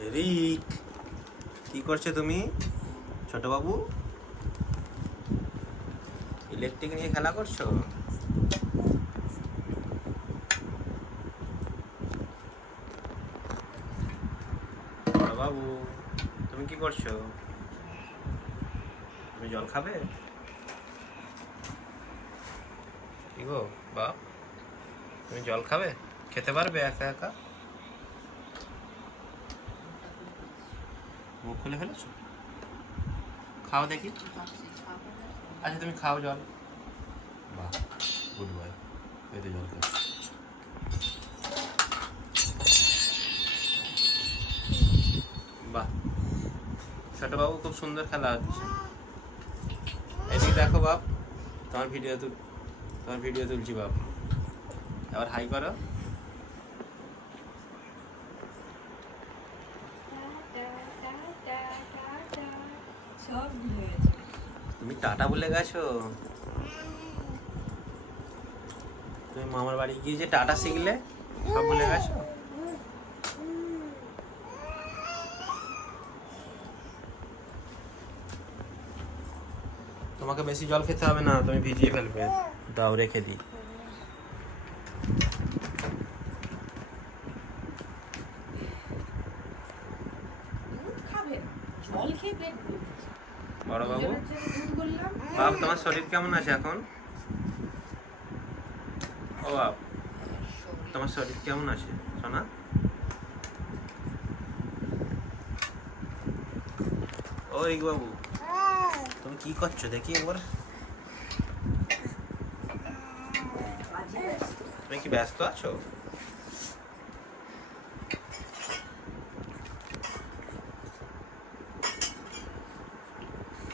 রিক, কি করছো তুমি? ছোট বাবু, ইলেকট্রিক নিয়ে খেলা করছো? বড় বাবু, তুমি কি করছো? তুমি জল খাবে? কি গো বাপ, তুমি জল খাবে? খেতে পারবে একা একা? মুখ খুলে ফেলেছো? খাও দেখি। আচ্ছা তুমি খাও জল। বাহ, গুড বয়। এই তো জল খাও। বাহ, ছোট বাবু খুব সুন্দর খেলা হচ্ছে। এদিকে দেখো বাপ, তোমার ভিডিও তুলছি বাপ। আবার হাই করো। তুমি টাটা বলে গেছো? তুমি মামার বাড়ি গিয়ে যে টাটা শিখলে, সব ভুলে গেছো? তোমাকে বেশি জল খেতে হবে না, তুমি ভিজিয়ে ফেলবে। দাও রেখে দিই। বড় বাবু, বাপ তোমার শরীর কেমন আছে এখন? ও বাপ, তোমার শরীর কেমন আছে সোনা? ও রিক বাবু, তুমি কি করছো দেখি একবার। তুমি কি ব্যস্ত আছো?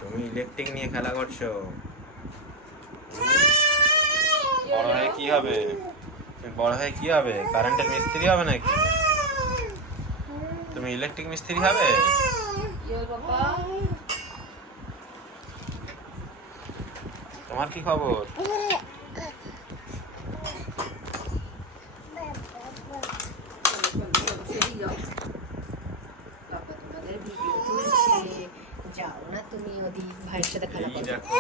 তুমি ইলেকট্রিক নিয়ে খেলা করছো। বড় হয়ে কি হবে? তুমি বড় হয়ে কি হবে? কারেন্টের মিস্ত্রি হবে নাকি? তুমি ইলেকট্রিক মিস্ত্রি হবে? তোমার কি খবর? যাও না তুমি ওদিক ভাইয়ের সাথে খেলা করো। দেখো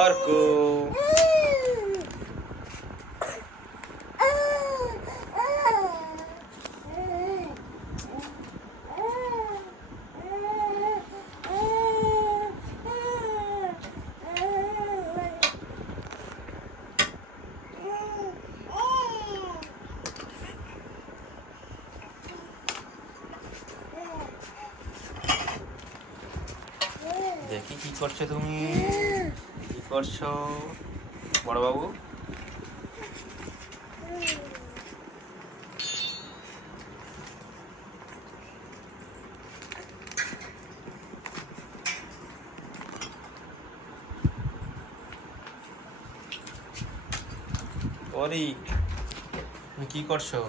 অর্ক, দেখি কি করছো তুমি? কি করছো বড় বাবু? ও রিক, তুমি কি করছো?